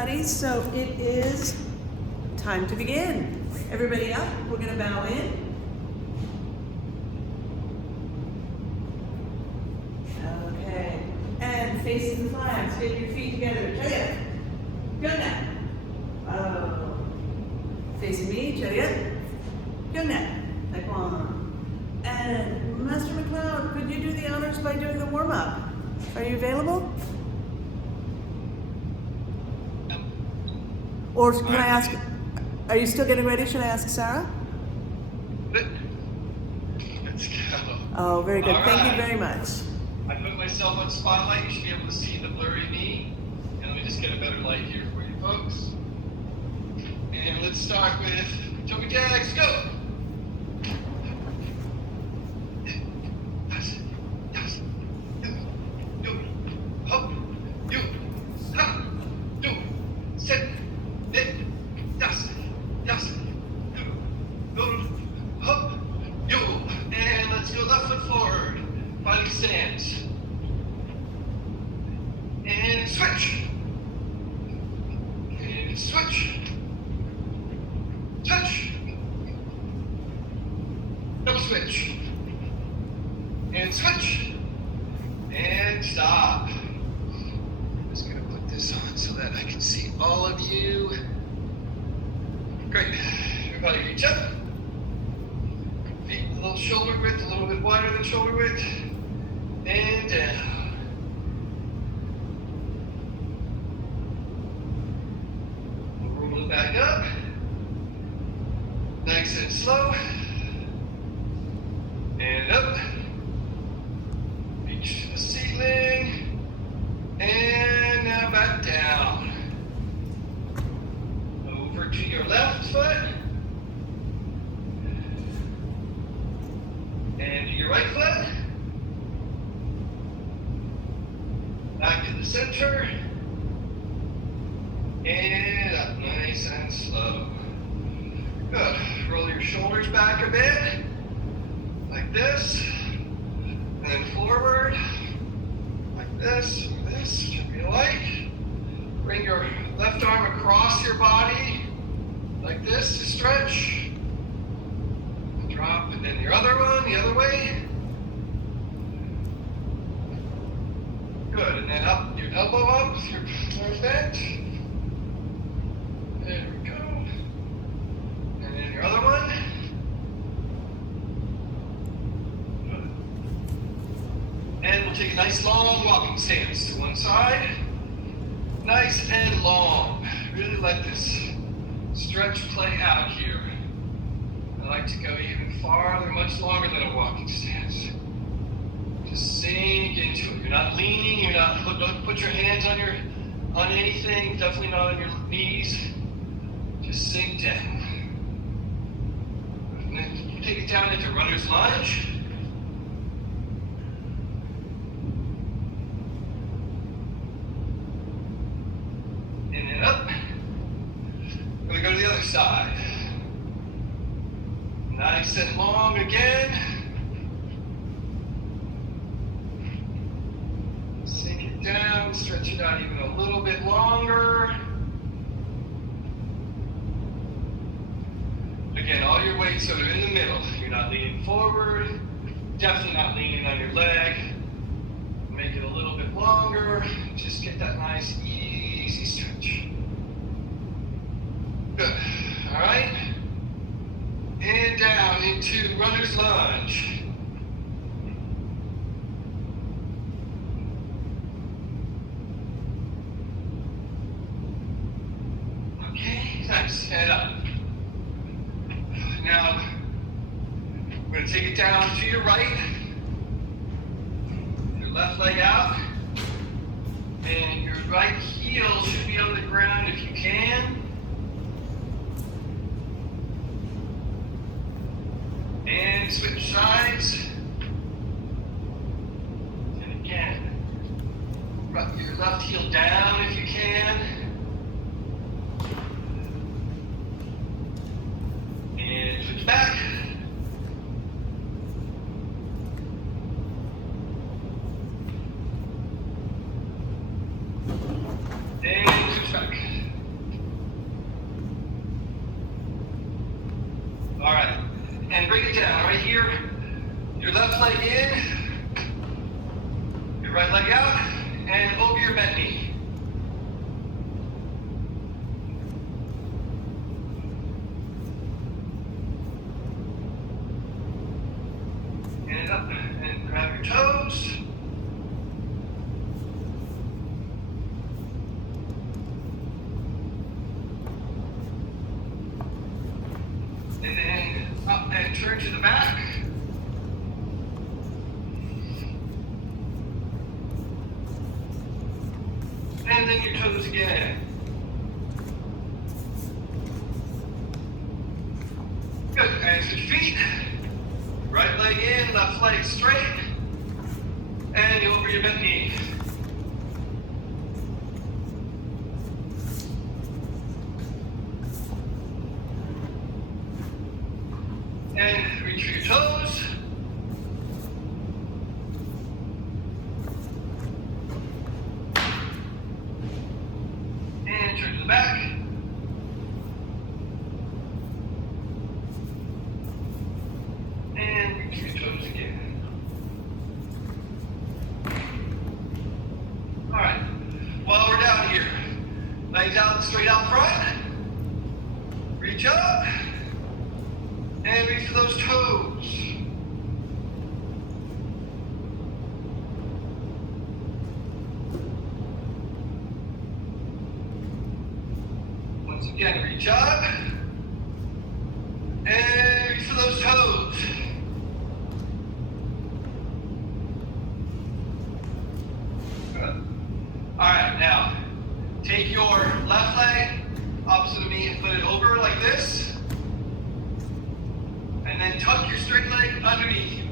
everybody. So it is time to begin. Everybody up, we're gonna bow in. Okay, and facing the flags, get your feet together. Chariot, go now. Facing me, chariot, go now. Taekwon. And Master McLeod, could you do the honors by doing the warm-up? Are you available? Or can I ask, are you still getting ready? Should I ask Sarah? Let's go. Oh, very good. All Thank right. you very much. I put myself on spotlight. You should be able to see the blurry knee. And let me just get a better light here for you folks. And let's start with jumping jacks. Go! And let's go left foot forward. Fighting stance. And switch. And switch. Touch. Double switch. And switch. And stop. I'm just going to put this on so that I can see all of you. Great. Everybody reach up. Feet a little shoulder width, a little bit wider than shoulder width. And down. Roll it back up. Nice and slow. And up. Reach the ceiling. And now back down. Over to your left foot. And to your right foot. Back to the center. And up nice and slow. Good. Roll your shoulders back a bit. Like this. And then forward. Like this. Whichever you like. Bring your left arm across your body. Like this to stretch. Drop, and then your other one, the other way. Good, and then up, your elbow up, your arms bent. There we go. And then your other one. Good. And we'll take a nice long walking stance to one side. Nice and long. Really let this stretch play out here. I like to go even farther, much longer than a walking stance. Just sink into it. You're not leaning. You're not. Don't put your hands on anything. Definitely not on your knees. Just sink down. And then you take it down into runner's lunge. And then up. We're gonna go to the other side. Nice and long again. Sink it down, stretch it out even a little bit longer. Again, all your weight sort of in the middle. You're not leaning forward, definitely not leaning on your leg. Make it a little bit longer. Just get that nice, easy stretch. Good. All right. And down into runner's lunge. Okay, nice. Head up. Now, we're going to take it down to your right. Your left leg out. And your right heel should be on the ground if you can. And switch sides. And again, rub your left heel down if you can. And switch back. And switch back. it down right here. Your left leg in, your right leg out, and over your bent knee. And up, and grab your toes. And then up and turn to the back. And then your toes again. Good, and switch feet. Right leg in, left leg straight. And you over your bent knee. And reach for your toes. And turn to the back. And reach for your toes again. All right. While we're down here, legs out straight out front. Reach up. And reach for those toes. Once again, reach up. And reach for those toes. Good. Alright, now, take your left leg opposite of me and put it over like this. And then tuck your straight leg underneath you.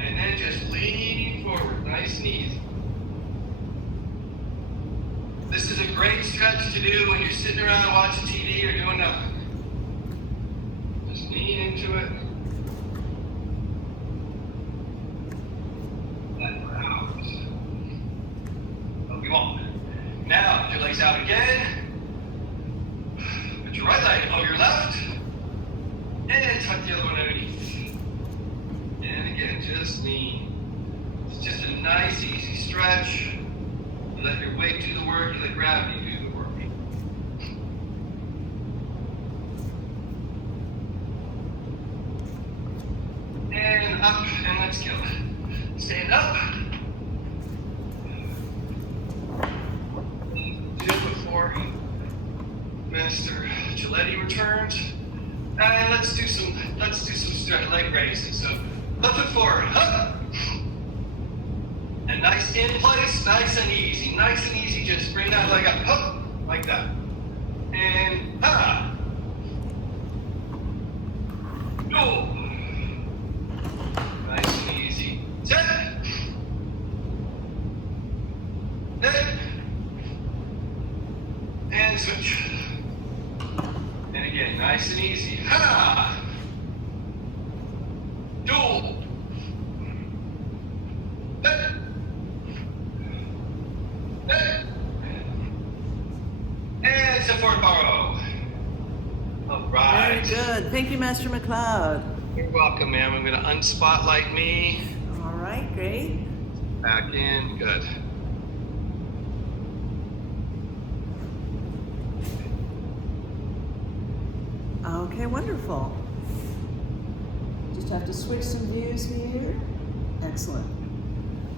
And then just lean forward, nice and easy. This is a great stretch to do when you're sitting around watching TV or doing nothing. Just lean into it. Let it out. Oh, you won't. Now, put your legs out again. Put your right leg over your left. And tuck the other one underneath. And again, just lean. It's just a nice, easy stretch. You let your weight do the work, you let gravity do the work. And up, and let's go. Stand up. Do it before Mr. Giletti returns. And let's do some stretch leg raises. So left foot forward, up. And nice in place, nice and easy. Nice and easy, just bring that leg up, like that. And go. Nice and easy. Set. Then. And switch. And again, nice and easy. Dual. And step forward, borrow. All right. Very good. Thank you, Master McLeod. You're welcome, ma'am. I'm going to unspotlight me. All right, great. Back in. Good. Okay, wonderful. Just have to switch some views here. Excellent.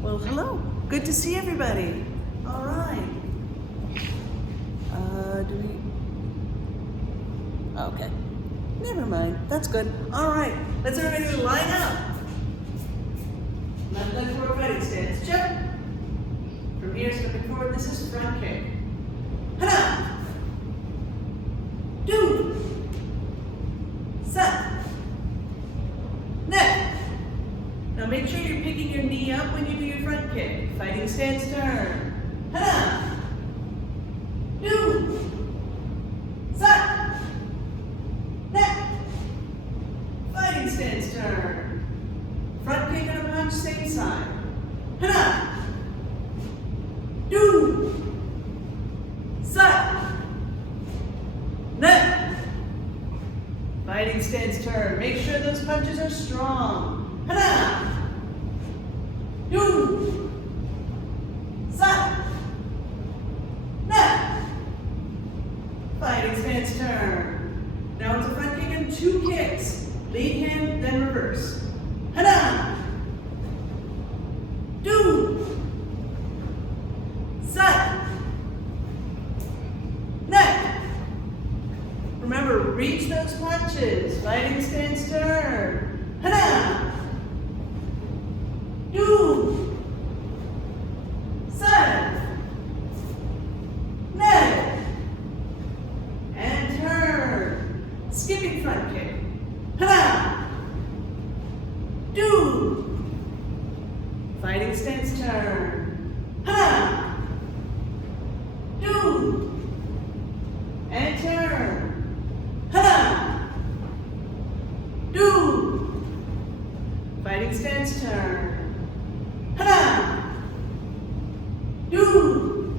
Well, hello. Good to see everybody. All right. Do we? Okay. Never mind. That's good. All right. Let's everybody line up. Left leg forward fighting stance. Check. From here, stepping forward. This is front kick. Hana. Do. Set. Net. Now make sure you're picking your knee up when you do your front kick. Fighting stance turn. Hana. Do. Set. Net. Fighting stance turn. Front kick and a punch, same side. Hana. Do. Set. Net. Fighting Fighting stance turn. Make sure those punches are strong. Hana! Do! Sat! Net! Fighting stance turn. Now it's a front kick and 2 kicks. Lead hand, then reverse. Hana! Do! Sat! Net! Remember, reach those punches. Fighting stance turn. Hana! Do! Sat! Net! And turn. Skipping front kick. Hana! Do! Fighting stance turn. Hana! Do! And turn. Hana! Do! Fighting stance turn. Hana! Do!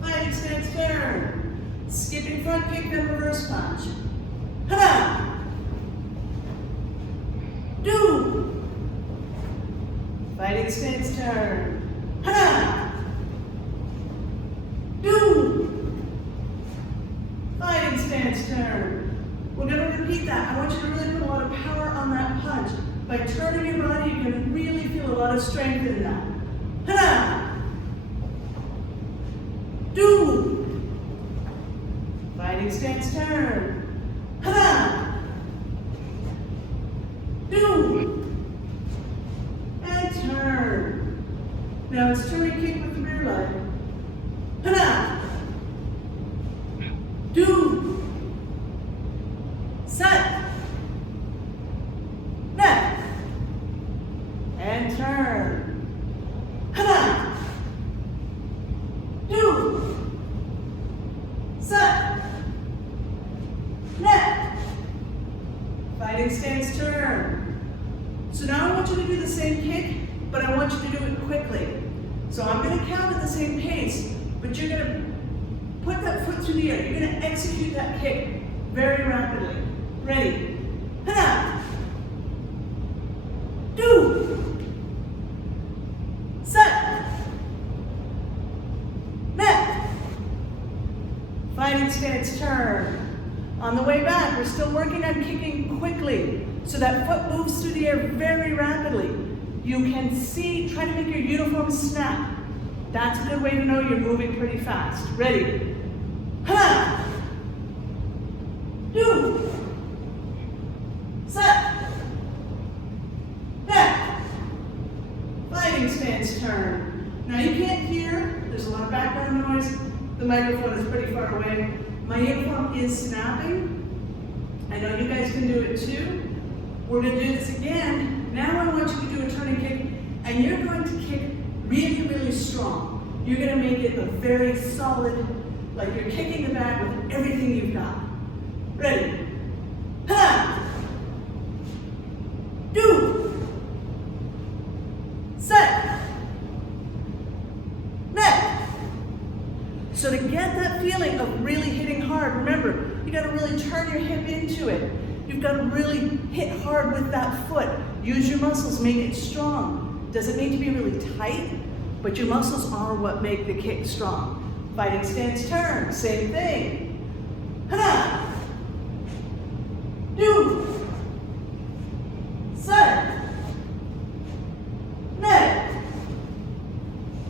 Fighting stance turn. Skipping front kick, then reverse punch. Hana! Do! Fighting stance turn. Hana! Do! Fighting stance turn. We're going to repeat that. I want you to really put a lot of power on that punch. By turning your body, you're going to really feel a lot of strength in that. Hana! Do! Fighting stance turn. Hana! Do! And turn. Now it's turning kick with the rear leg. Hana! Do! Set! Net! And turn. Hana! Do! Set! Net! Fighting stance turn. So now I want you to do the same kick, but I want you to do it quickly. So I'm going to count at the same pace, but you're going to put that foot through the air. You're going to execute that kick very rapidly. Ready? Hana! Do! Set! Net! Fighting stance turn. On the way back, we're still working on kicking quickly, so that foot moves through the air very rapidly. You can see, try to make your uniform snap. That's a good way to know you're moving pretty fast. Ready? Hana! Do! Set! Net! Fighting stance turn. Now you can't hear, there's a lot of background noise. The microphone is pretty far away. My uniform is snapping. I know you guys can do it too. We're going to do this again. Now I want you to do a turning kick, and you're going to kick really, really strong. You're going to make it a very solid, like you're kicking the bag with everything you've got. Ready? Ha! Do! Set! Net! So to get that feeling of really hitting hard, remember, you got to really turn your hip into it. You've got to really hit hard with that foot. Use your muscles, make it strong. Doesn't need to be really tight, but your muscles are what make the kick strong. Fighting stance turn, same thing. Hana! Do! Set! Net!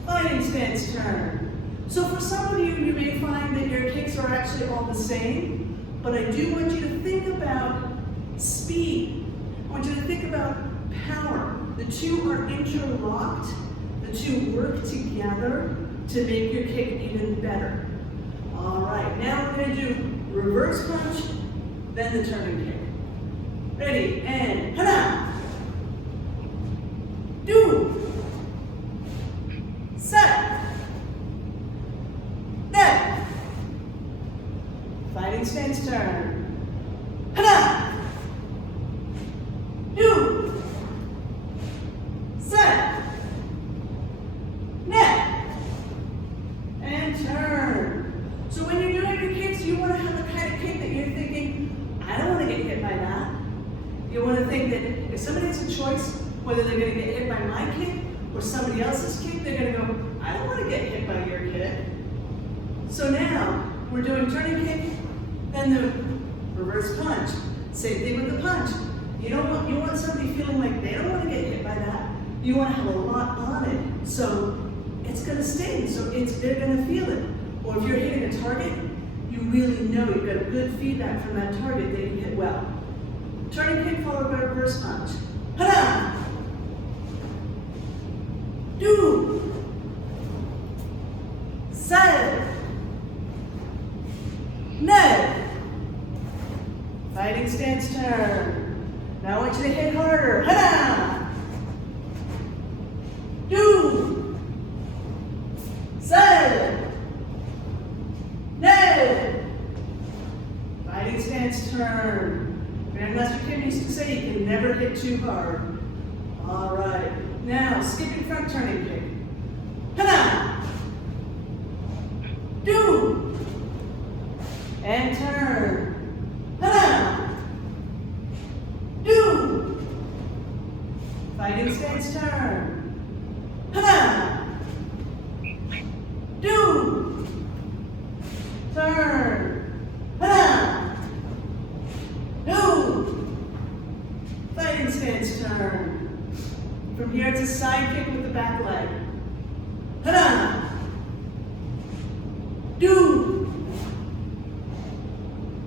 Fighting stance turn. So for some of you, you may find that your kicks are actually all the same, but I do want you to think about speed. I want you to think about power. The two are interlocked. The two work together to make your kick even better. All right, now we're going to do reverse punch, then the turning kick. Ready, and hana! Do! Set! Net! Fighting stance turn. Hana! Do! Set! Net! And turn. So when you're doing your kicks, you want to have the kind of kick that you're thinking, I don't want to get hit if somebody has a choice, whether they're gonna get hit by my kick or somebody else's kick, they're gonna go, I don't wanna get hit by your kick. So now, we're doing turning kick, then the reverse punch. Same thing with the punch. You want somebody feeling like they don't wanna get hit by that. You wanna have a lot on it. So it's gonna sting, so they're gonna feel it. Or if you're hitting a target, you really know you've got good feedback from that target that you hit well. Turning kick followed by reverse punch. Hana! Do! Side! Ned! Fighting stance turn. Now I want you to hit harder. Hana! Do! Side! Ned! Fighting stance turn. Grandmaster Kim used to say you can never hit too hard. All right. Now, skipping front turning kick. Hana! Do! And turn. Hana! Do! Fighting stance turn. Hana! Do! Turn. Hana! Do! Fighting stance turn. From here, it's a side kick with the back leg. Hana! Do!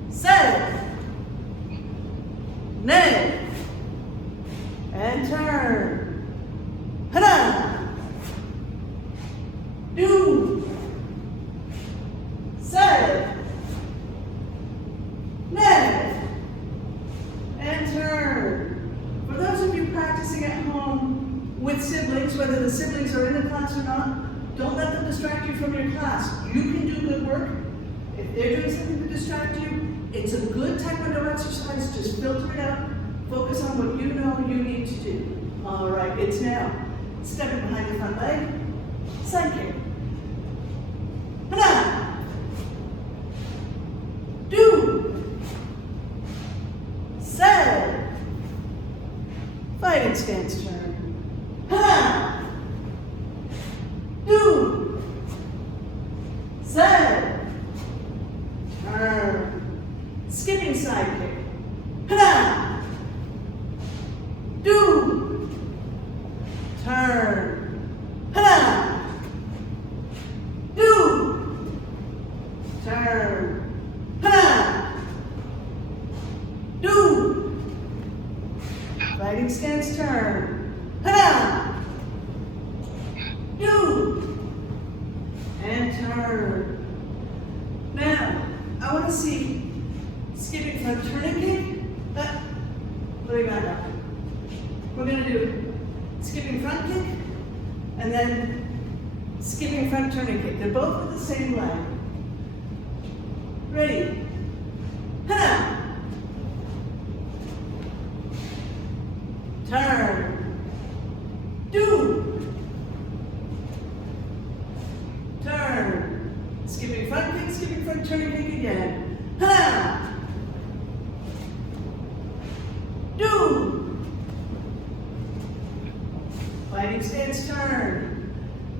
Set! Ned! And turn. Hana! Do! Set! Ned! And turn. For those of you practicing at home with siblings, whether the siblings are in the class or not, don't let them distract you from your class. You can do good work. If they're doing something to distract you, it's a good taekwondo exercise. Just filter it out. Focus on what you know you need to do. All right, it's now stepping behind your front leg, side kick. Hana! Do! Set! Fighting stance turn. Hana! Do! Set! Turn. Skipping side kick. Hana! Do! Turn. Hana! Do! Turn. Hana! Do! Fighting stance turn. Hana! Do! And turn. Now, I want to see skipping front turning kick. Let me back up. We're going to do skipping front kick and then skipping front turning kick. They're both with the same leg. Ready? Hana! Turn. Do. Turn. Skipping front kick, skipping front turning kick again. Hana! Do. Fighting stance turn.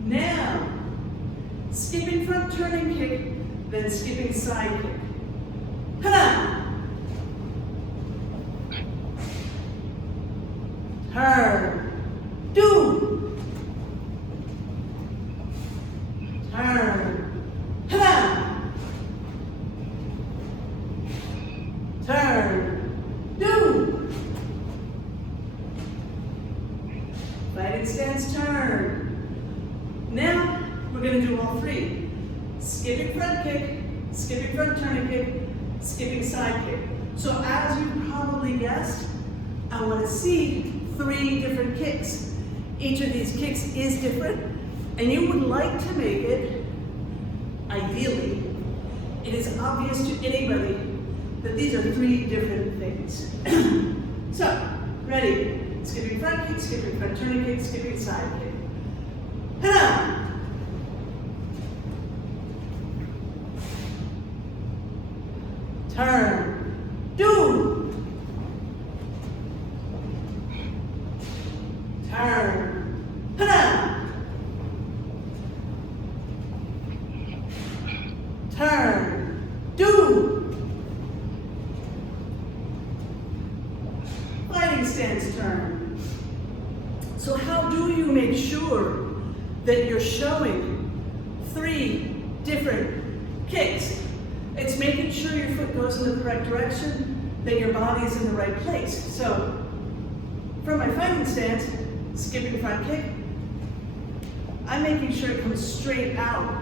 Now, skipping front turning kick, then skipping side kick. Hana! Turn. Do. Turn. Hana! Turn. Do. Fighting stance turn. Now, we're going to do all three. Skipping front kick, skipping front turning kick, skipping side kick. So as you probably guessed, I want to see 3 different kicks. Each of these kicks is different, and you would like to make it, ideally, it is obvious to anybody that these are 3 different things. So, ready? Skipping front kick, skipping front turning kick, skipping side kick. Hana! Turn. Do. turn, hana, turn, do, fighting stance turn. So how do you make sure that you're showing 3 different kicks? It's making sure your foot goes in the correct direction, that your body is in the right place. So, from my fighting stance, skipping front kick, I'm making sure it comes straight out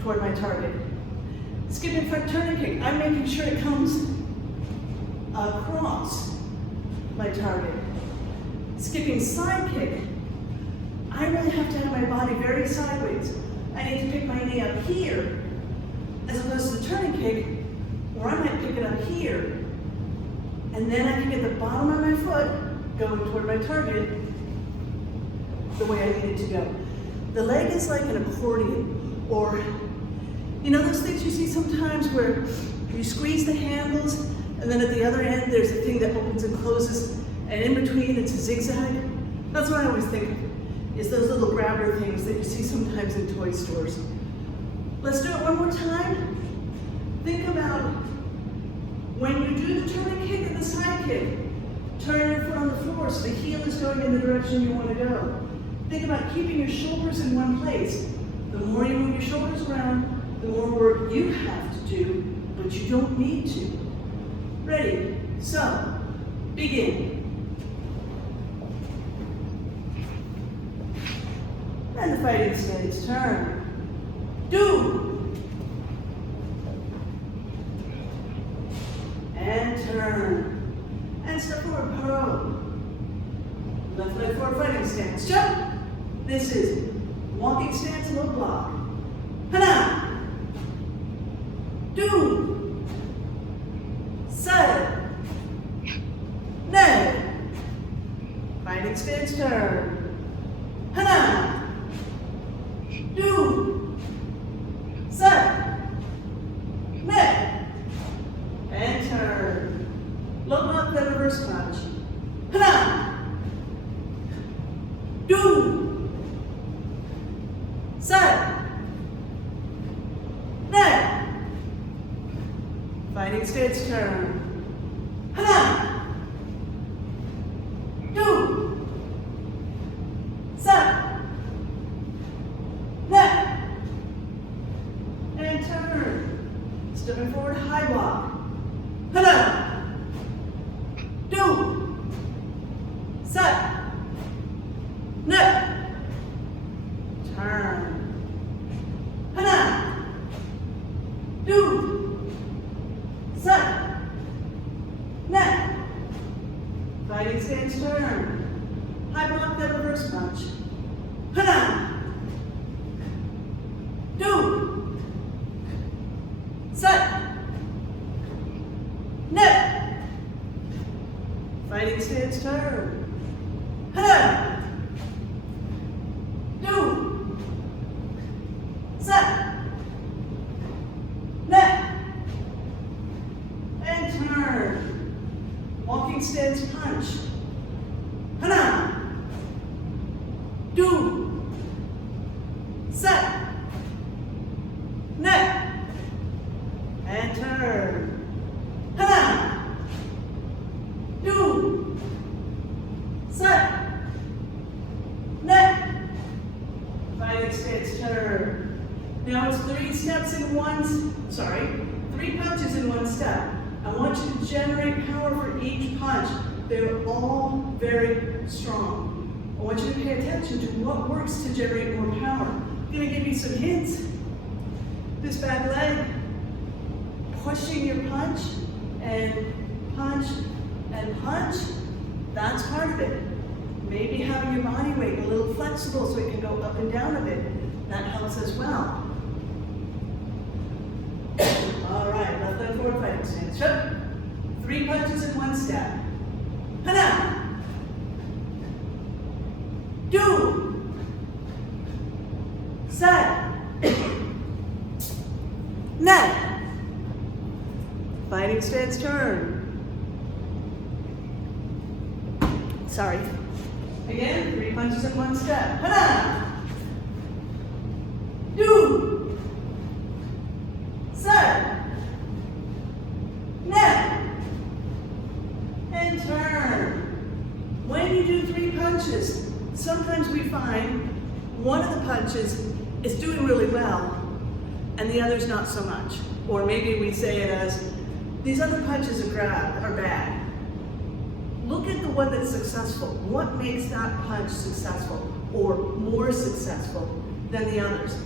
toward my target. Skipping front turning kick, I'm making sure it comes across my target. Skipping side kick, I really have to have my body very sideways. I need to pick my knee up here, as opposed to the turning kick, where I might pick it up here, and then I can get the bottom of my foot going toward my target the way I need it to go. The leg is like an accordion, or you know those things you see sometimes where you squeeze the handles, and then at the other end there's a thing that opens and closes, and in between it's a zigzag? That's what I always think of, is those little grabber things that you see sometimes in toy stores. Let's do it one more time. Think about when you do the turning kick and the side kick, turn your foot on the floor so the heel is going in the direction you want to go. Think about keeping your shoulders in one place. The more you move your shoulders around, the more work you have to do, but you don't need to. Ready? So, begin. And the fighting stance turn. Do. And turn. And step forward, pro. Left leg forward, fighting stance. Jump. This is walking stance, low block. Hana. Do. Side. Ned. Fighting stance turn. Hana. Do. Set. Net. And turn. Low block, then reverse crunch. Hana. Do. Set. Net. Fighting stance turn. Hana. Do. Set. Net. And turn. Stepping forward, high block. Hana. Do. Set. Net. Turn. Hana. Do. Set. Net. Fighting stance turn. High block, then reverse punch. Hana. Do. Set. Net. Fighting stance turn. Hana. Do. Set. Net. And turn. Walking stance punch. Hana. Do. Set. Net. And turn. Hana. Do. Set. Net. Fighting stance turn. Now it's 3 steps in three punches in one step. I want you to generate power for each punch. They're all very strong. I want you to pay attention to what works to generate more power. I'm going to give you some hints. This back leg, pushing your punch, and punch, and punch, that's part of it. Maybe having your body weight a little flexible so it can go up and down a bit. That helps as well. All right, left leg forward, fighting stance. Shut. 3 punches in one step. Hana. Do. Set. Net. Fighting stance turn. Sorry. Again, 3 punches in 1 step. Hana! Do! Set! Net! And turn. When you do 3 punches, sometimes we find one of the punches is doing really well and the other's not so much. Or maybe we say it as, these other punches are bad. Look at the one that's successful. What makes that punch successful or more successful than the others?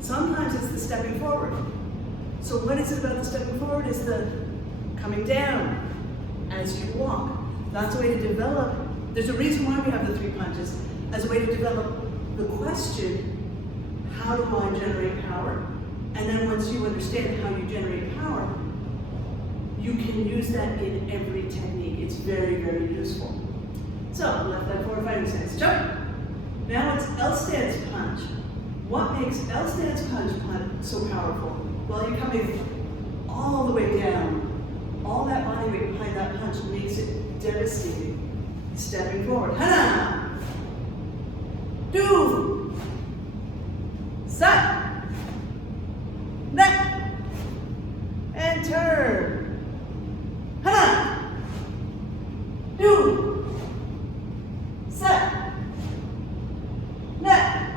Sometimes it's the stepping forward. So what is it about the stepping forward? Is the coming down as you walk. That's a way to develop. There's a reason why we have the 3 punches, as a way to develop the question, how do I generate power? And then once you understand how you generate power, you can use that in every technique. It's very, very useful. So, left leg forward fighting stance. Jump! Now it's L stance punch. What makes L stance punch so powerful? Well, you're coming all the way down. All that body weight behind that punch makes it devastating. Stepping forward. Hana! Do! Set! Net! And turn. Hana! Do! Set! Net!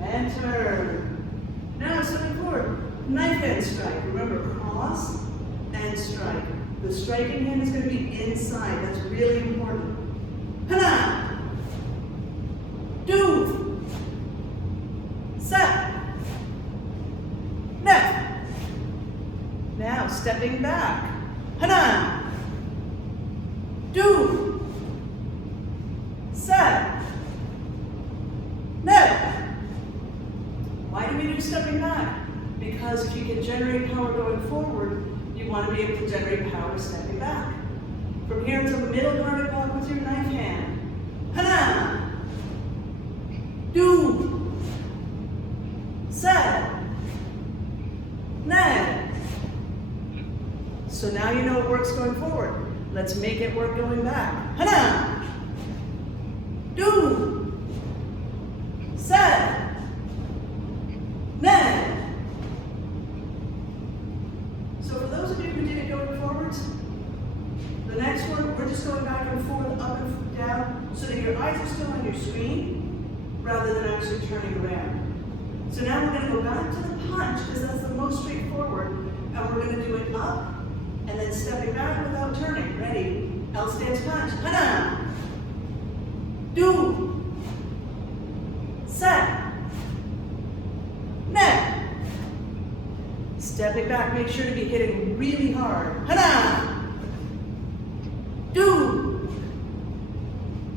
And turn. Now stepping forward. Knife hand strike. Remember, cross and strike. The striking hand is going to be inside. That's really important. Hana! Do! Set! Net! Now stepping back. Hana! Do! Set! Net! Why do we do stepping back? Because if you can generate power going forward, you want to be able to generate power stepping back. From here until the middle guarded block with your knife hand. Hana! Do! Set! Net! So now you know it works going forward. Let's make it work going back. Hana! Do! Set! Net! So for those of you who did it going forwards, the next one, we're just going back and forth, up and down, so that your eyes are still on your screen, rather than actually turning around. So now we're going to go back to the punch, because that's the most straightforward, and we're going to do it up, and then stepping back without turning. Ready? L stance punch. Hana! Do! Set! Net! Stepping back, make sure to be hitting really hard. Hana! Do!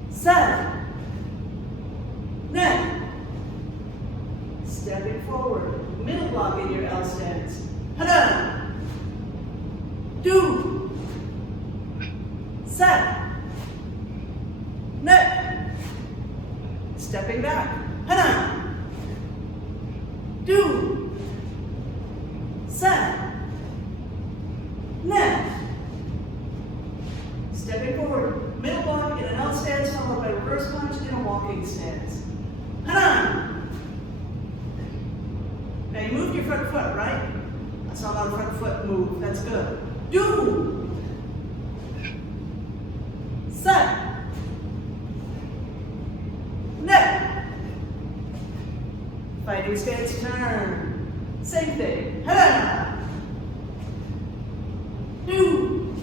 Set! Net! Stepping forward, middle block in your L stance. Hana! Do! Set! Net! Stepping back. Hana! Do! Set! Net! Stepping forward, middle block in an L stance, followed by reverse punch in a walking stance. Hana! Now you moved your front foot, right? I saw my front foot move. That's good. Do! Set! Net! Fighting stance turn. Same thing. Hana! Do!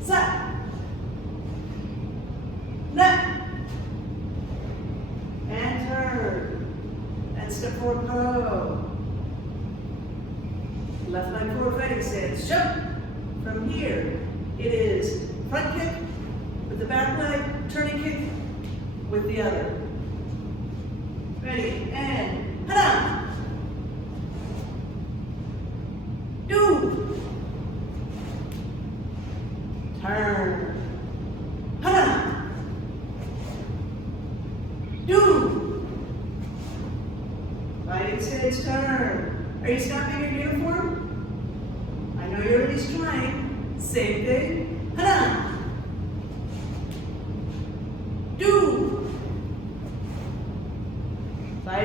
Set! Net! And turn. And step forward, pro. Left leg forward fighting stance. Jump! From here, it is front kick with the back leg, turning kick with the other. Ready, and hana! Do! Turn. Hana! Do! Fighting stance turn. Are you snapping your uniform? I know you're at least trying. Same thing. Hana!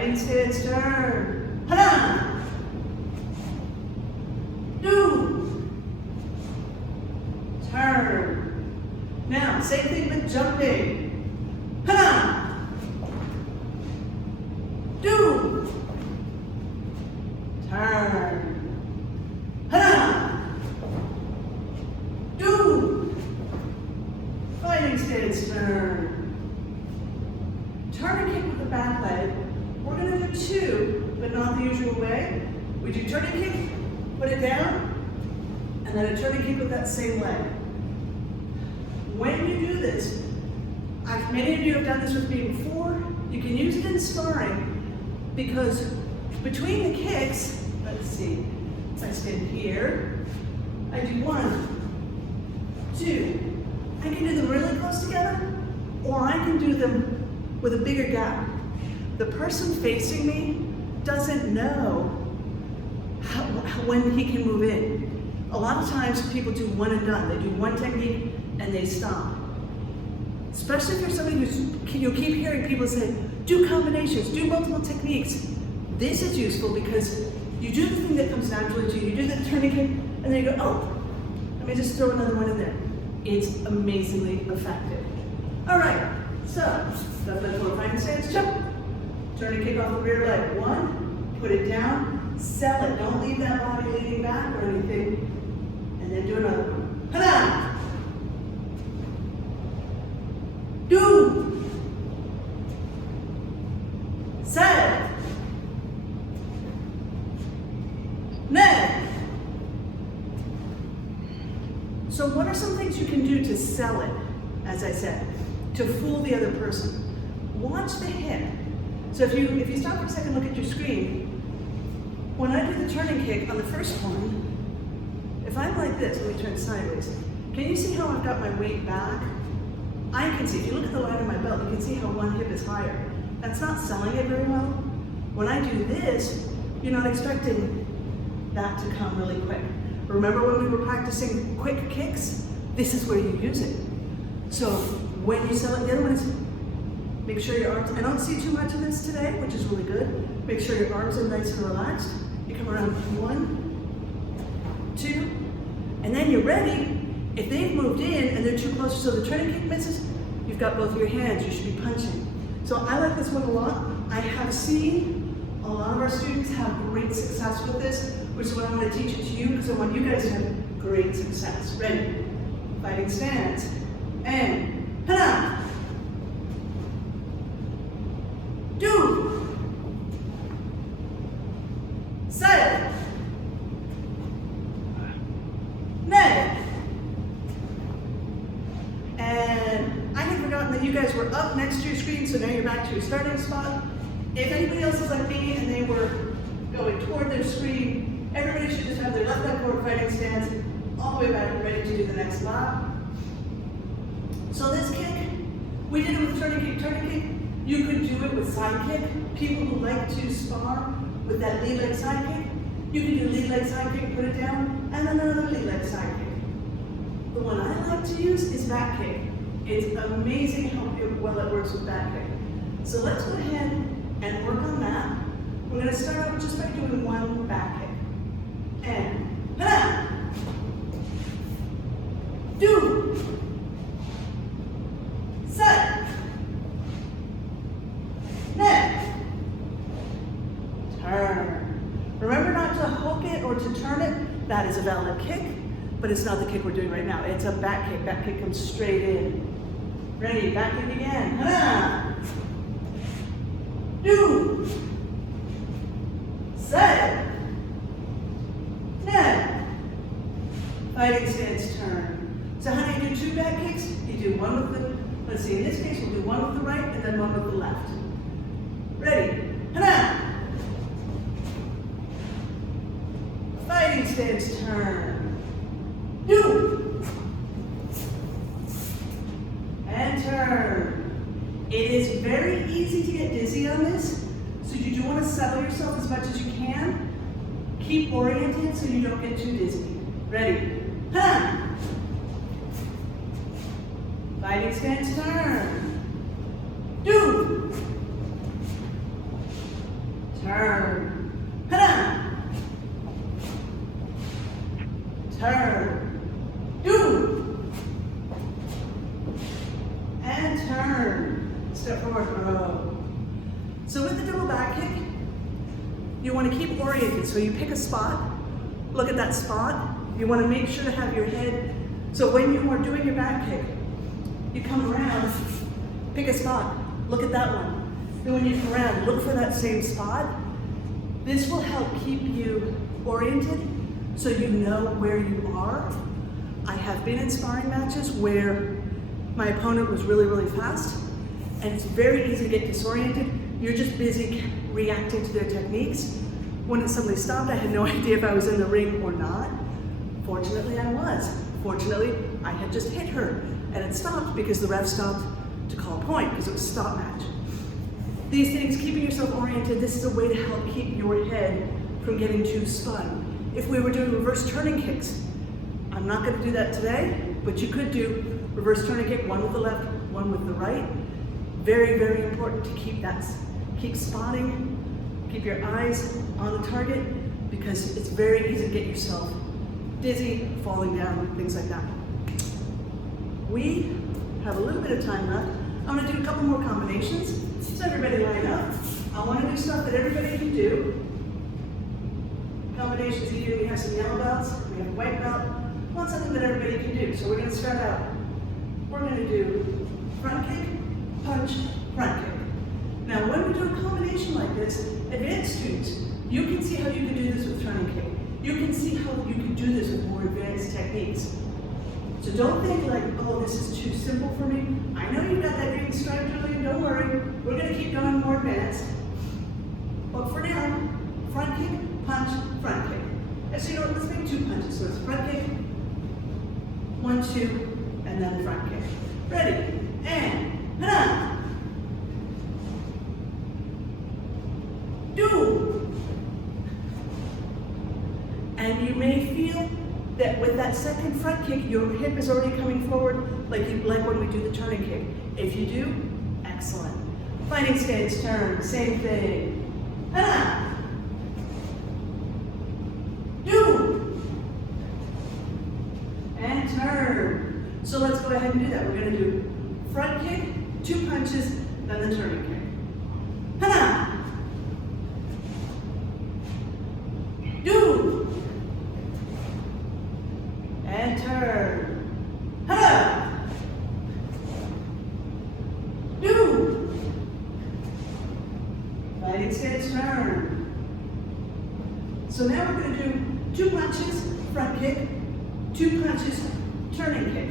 Fighting stance, turn. Hana. Do. Turn. Now, same thing with jumping. Hana. Do. Turn. Hana. Do. Fighting stance, turn. Turn and kick with the back leg. We're going to do two, but not the usual way. We do turn and kick, put it down, and then a turn and kick with that same leg. When you do this, many of you have done this with me before, you can use it in sparring because between the kicks, let's see, I stand here, I do 1, 2, I can do them really close together, or I can do them with a bigger gap. The person facing me doesn't know when he can move in. A lot of times people do one and done. They do one technique and they stop. Especially if you're somebody you keep hearing people say, do combinations, do multiple techniques. This is useful because you do the thing that comes naturally to you. You do the turning kick and then you go, oh, let me just throw another one in there. It's amazingly effective. All right, so left leg forward, fighting stance, jump. Turn and kick off the rear leg. 1, put it down, sell it. Don't leave that body leaning back or anything. And then do another one. Hana. Do. Set. Neck. So what are some things you can do to sell it, as I said, to fool the other person? Watch the hip. So if you stop for a second, look at your screen. When I do the turning kick on the first one, if I'm like this, let me turn sideways. Can you see how I've got my weight back? I can see, if you look at the line of my belt, you can see how one hip is higher. That's not selling it very well. When I do this, you're not expecting that to come really quick. Remember when we were practicing quick kicks? This is where you use it. So when you sell it, the other one is make sure your arms, I don't see too much of this today, which is really good. Make sure your arms are nice and relaxed. You come around 1, 2, and then you're ready. If they've moved in and they're too close so the turning kick misses, you've got both your hands, you should be punching. So I like this one a lot. I have seen a lot of our students have great success with this, which is why I'm going to teach it to you because I want you guys to have great success. Ready? Fighting stance. And hana. Do. Set. Neck. And I had forgotten that you guys were up next to your screen, so now you're back to your starting spot. If anybody else is like me and they were going toward their screen, everybody should just have their left leg forward fighting stance all the way back, ready to do the next lap. So this kick, we did it with turning kick. You could do it with side kick. People who like to spar with that lead leg side kick, you can do lead leg side kick, put it down, and then another lead leg side kick. The one I like to use is back kick. It's amazing how well it works with back kick. So let's go ahead and work on that. We're going to start out just by doing one back kick. And hana. Do. Set. Neck. Turn. Remember not to hook it or to turn it. That is a valid kick, but it's not the kick we're doing right now. It's a back kick. Back kick comes straight in. Ready, back kick again. Hana. Do. Set. Neck. Fighting stance, turn. So how do you do two back kicks? You do one with the, let's see, in this case we'll do one with the right and then one with the left. Ready? Hana. Fighting stance, turn. Do. And turn. It is very easy to get dizzy on this, so you do want to settle yourself as much as you can. Keep oriented so you don't get too dizzy. Ready? Hana. Fighting stance, turn. Do. turn, hana, turn, do, and turn, step forward, row. So with the double back kick, you want to keep oriented. So you pick a spot, look at that spot. You want to make sure to have your head, so when you are doing your back kick, you come around, pick a spot, look at that one. Then when you come around, look for that same spot. This will help keep you oriented so you know where you are. I have been in sparring matches where my opponent was really, really fast, and it's very easy to get disoriented. You're just busy reacting to their techniques. When it suddenly stopped, I had no idea if I was in the ring or not. Fortunately, I was. Fortunately, I had just hit her, and it stopped because the ref stopped to call a point because it was a stop match. These things, keeping yourself oriented, this is a way to help keep your head from getting too spun. If we were doing reverse turning kicks, I'm not going to do that today, but you could do reverse turning kick, one with the left, one with the right. Very, very important to keep spotting, keep your eyes on the target, because it's very easy to get yourself dizzy, falling down, things like that. We have a little bit of time left. I'm going to do a couple more combinations. So everybody line up. I want to do stuff that everybody can do. Combinations here, we have some yellow belts, we have white belt. I want something that everybody can do. So we're going to start out. We're going to do front kick, punch, front kick. Now when we do a combination like this, advanced students, you can see how you can do this with turning kick. You can see how you can do this with more advanced techniques. So don't think like, oh, this is too simple for me. I know you've got that green stripe, Julian, don't worry. We're going to keep going more advanced. But for now, front kick, punch, front kick. And so you know what, let's make two punches. So it's front kick, 1, 2, and then the front kick. Ready, and, hana, do. And you may feel that with that second front kick, your hip is already coming forward like when we do the turning kick. If you do, excellent. Fighting stance, turn, same thing. Hana, do, and turn. So let's go ahead and do that. We're going to do front kick, 2 punches, then the turning kick. Hana, do, and turn. Hana, do, fighting stance, turn. So now we're going to do 2 punches, front kick, 2 punches, turning kick.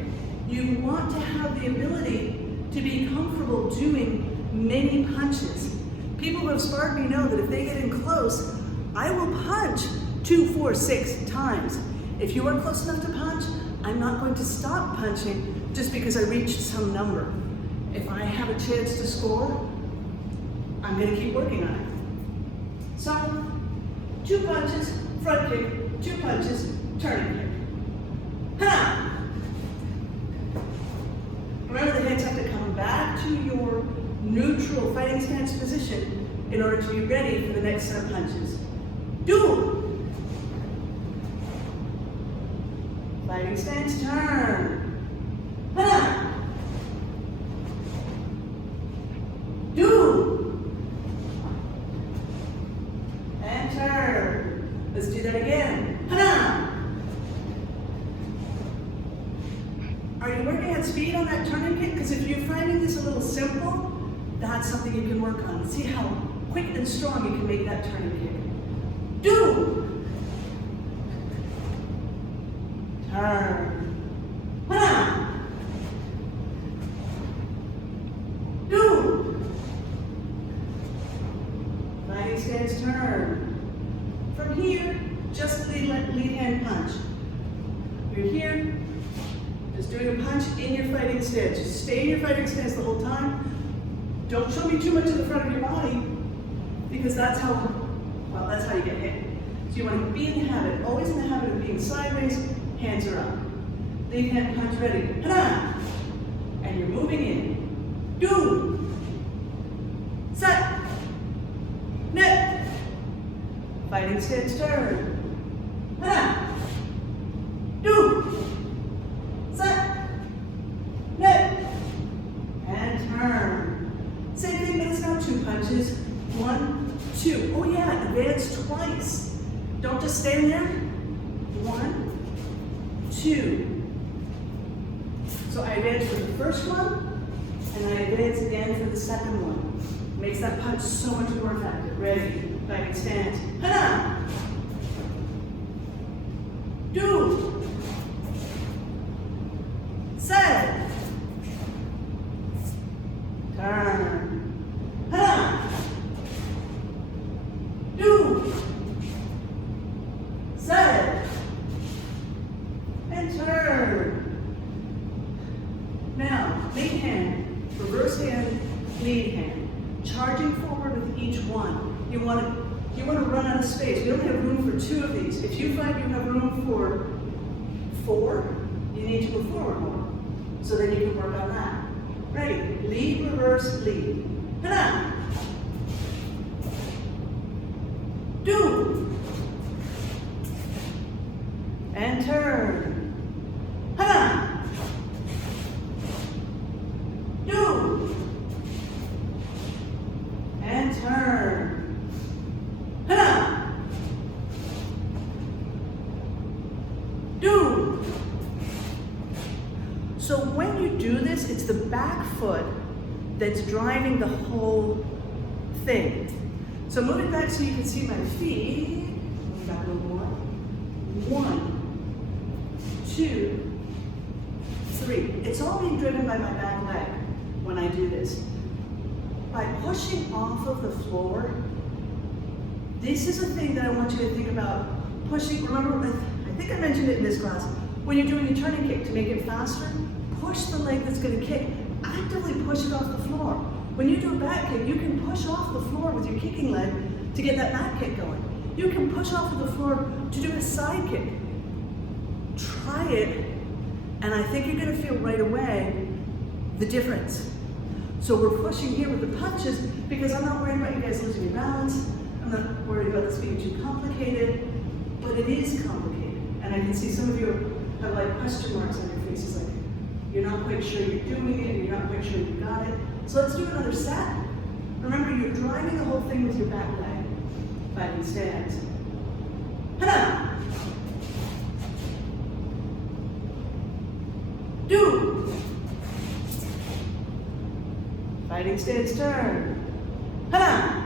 You want to have the ability to be comfortable doing many punches. People who have sparred me know that if they get in close, I will punch 2, 4, 6 times. If you are close enough to punch, I'm not going to stop punching just because I reached some number. If I have a chance to score, I'm going to keep working on it. So, 2 punches, front kick, 2 punches, turning kick. Ha! Remember, the hands have to come back to your neutral fighting stance position in order to be ready for the next set of punches. Do! Fighting stance, turn. Ha! Do! And turn. Let's do that again. Ha! Are you working at speed on that turning kick? Because if you're finding this a little simple, that's something you can work on. See how quick and strong you can make that turning kick. Do! Turn. Ha! Do! Fighting stance, turn. From here, just lead hand punch. You're here, just doing a punch in your fighting stance. Just stay in your fighting stance the whole time. Don't show me too much of the front of your body, because that's how you get hit. So you want to be in the habit, always in the habit of being sideways, hands are up. Lead hand punch ready. Ta-da! And you're moving in. Do! Set! Net! Fighting stance turn. Hana. Do. Set. Net. And turn. Same thing, but it's not 2 punches. 1, 2. Oh yeah, advance twice. Don't just stand there. 1, 2. So I advance for the first one, and I advance again for the second one. Makes that punch so much more effective. Ready, fighting stance. Hana! Do! Set! Turn! Hana! Do! Set! And turn! Now, main hand, reverse hand, lead hand. Charging forward with each one. You want to run out of space. We only have room for 2 of these. If you find you have room for 4, you need to go forward more. So then you can work on that. Ready? Lead, reverse, lead. Hana! Do! And turn. Hana! Do! And turn. Hana! Do! So when you do this, it's the back foot that's driving the whole thing. So moving back so you can see my feet. Move back a little more. 1, 2, 3. It's all being driven by my back leg when I do this. By pushing off of the floor, this is a thing that I want you to think about. Pushing, remember, I think I mentioned it in this class, when you're doing a turning kick to make it faster, push the leg that's going to kick. Actively push it off the floor. When you do a back kick, you can push off the floor with your kicking leg to get that back kick going. You can push off of the floor to do a side kick. Try it, and I think you're going to feel right away the difference. So we're pushing here with the punches because I'm not worried about you guys losing your balance. I'm not worried about this being too complicated, but it is complicated. And I can see some of you have like question marks on your faces, like you're not quite sure you're doing it, and you're not quite sure you got it. So let's do another set. Remember, you're driving the whole thing with your back leg. Fighting stance. Hana! Do! Fighting stance turn. Hana!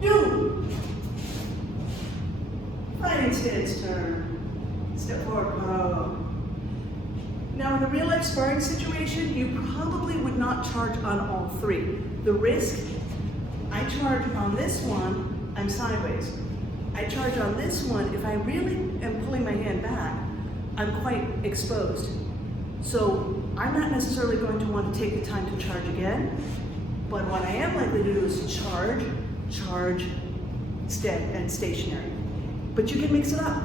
Do! Fighting stance turn. Step forward, pro. Now in a real life sparring situation, you probably would not charge on all 3. The risk, I charge on this one, I'm sideways. I charge on this one, if I really am pulling my hand back, I'm quite exposed. So I'm not necessarily going to want to take the time to charge again, but what I am likely to do is charge, and stationary. But you can mix it up.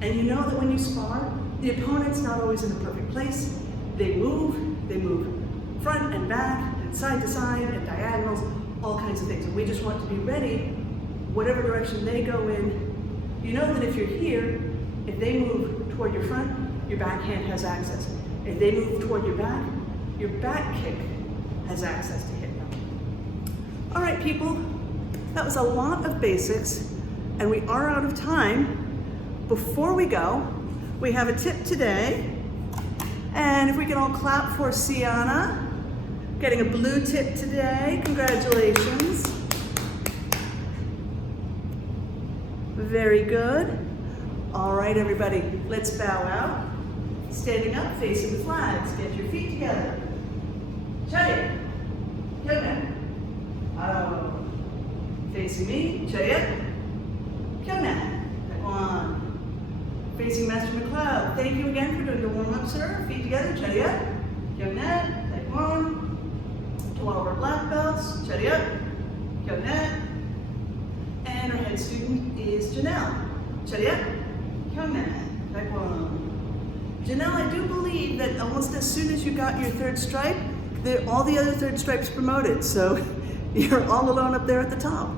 And you know that when you spar, the opponent's not always in a perfect place. They move front and back, and side to side, and diagonals, all kinds of things. And we just want to be ready, whatever direction they go in. You know that if you're here, if they move toward your front, your backhand has access. If they move toward your back kick has access to hit them. All right, people, that was a lot of basics, and we are out of time. Before we go, we have a tip today, and if we can all clap for Sienna, getting a blue tip today. Congratulations. Very good. All right, everybody, let's bow out. Standing up, facing the flags. Get your feet together. Chaya. Kyona. Facing me. Chaya. Kyona. Taekwon. Facing Master McLeod. Thank you again for doing the warm-up, sir. Feet together. Chaya. Kyona. Taekwon. To all of our black belts. Chaya. Kyona. And our head student is Janelle. Chaya. Kyona. Taekwon. Janelle, I do believe that almost as soon as you got your 3rd stripe, all the other 3rd stripes promoted, so you're all alone up there at the top.